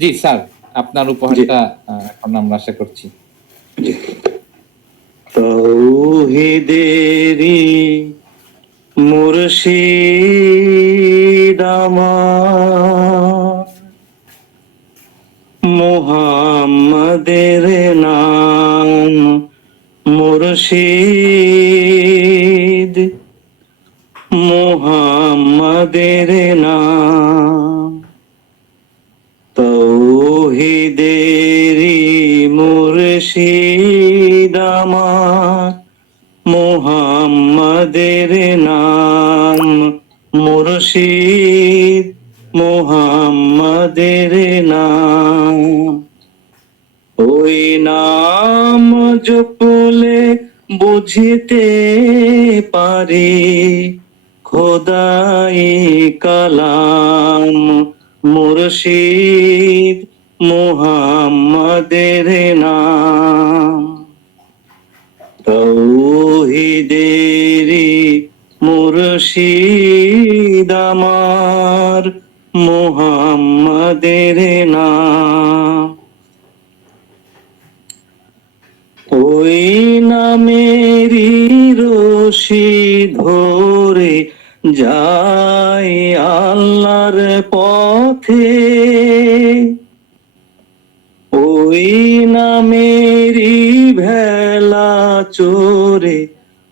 জি sir, আপনার উপহারটা এখন আমরা আশা করছি। তৌহিদেরি মুর্শিদ আমার, মুহাম্মাদের নাম মুর্শিদ, মুহাম্মাদের নাম। তৌহিদেরি মুর্শিদ আমার, মুহাম্মাদের নাম মুর্শিদ, মুহাম্মাদের নাম। ওই নাম জপলে বুঝিতে পারি খোদাই কালাম মুর্শিদ, মুহাম্মাদের নাম। তৌহিদেরি মুর্শিদ আমার, মুহাম্মাদের নাম। ওই নামেরই রশি ধরে যাই আল্লাহর পথে, ওই নামেরই ভেলা চোরে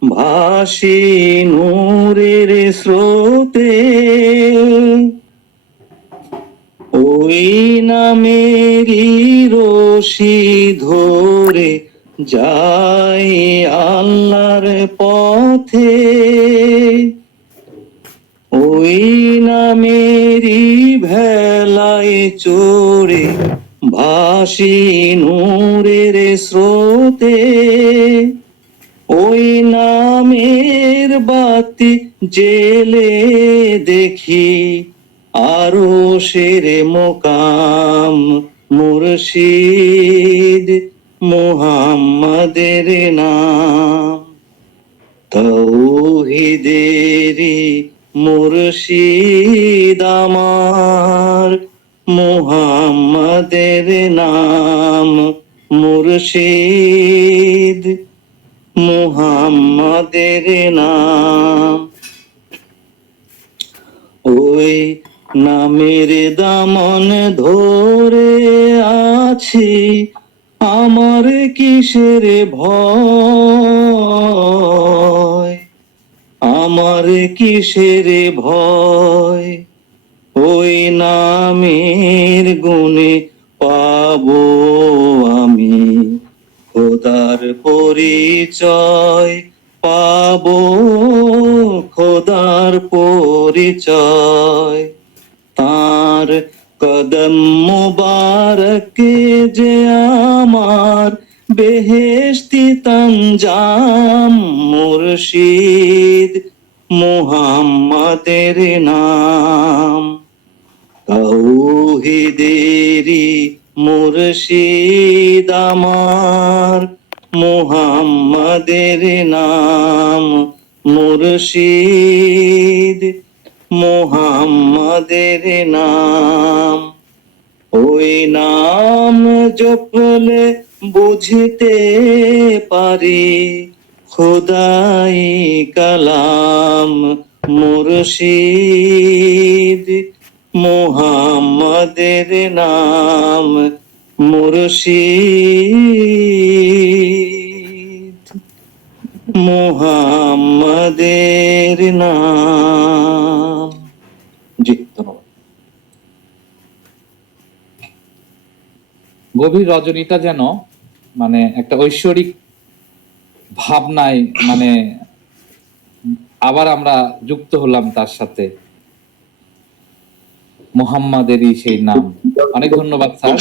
ভাসি নূরের স্রোতে, ওই নামেরই রশি ধরে যাই আল্লাহর পথে, ওই নামেরই ভেলায় চড়ে ভাসি নূরের স্রোতে, ওই নামের বাতি জেলে দেখি আরশের মোকাম মুর্শিদ, মুহাম্মাদের নাম। তৌহিদেরি মুর্শিদ আমার, মুহাম্মাদের নাম মুর্শিদ, মুহাম্মাদের নাম। ওই নামের দামন ধরে আছি, আমার কিসের ভয়, আমার কিসের ভয়। ওই নামের গুণে পাবো আমি খোদার পরিচয়, পাবো খোদার পরিচয়। তার কদম মুবারক যে আমার বেহেশতি তঞ্জাম মুর্শিদ, মুহাম্মাদের নাম। তৌহিদেরি মুর্শিদ আমার, মুহাম্মাদের নাম মুর্শিদ, মুহাম্মাদের নাম। ওই নাম জপলে বুঝতে পারি খোদাই কালাম মুর্শিদ, মুহাম্মাদের নাম মুর্শিদ, মুহাম্মাদের নাম। জি ধন্যবাদ। গভীর রজনীটা যেন মানে একটা ঐশ্বরিক ভাবনায় মানে আবার আমরা যুক্ত হলাম তার সাথে, মুহাম্মাদেরই সেই নাম। অনেক ধন্যবাদ স্যার।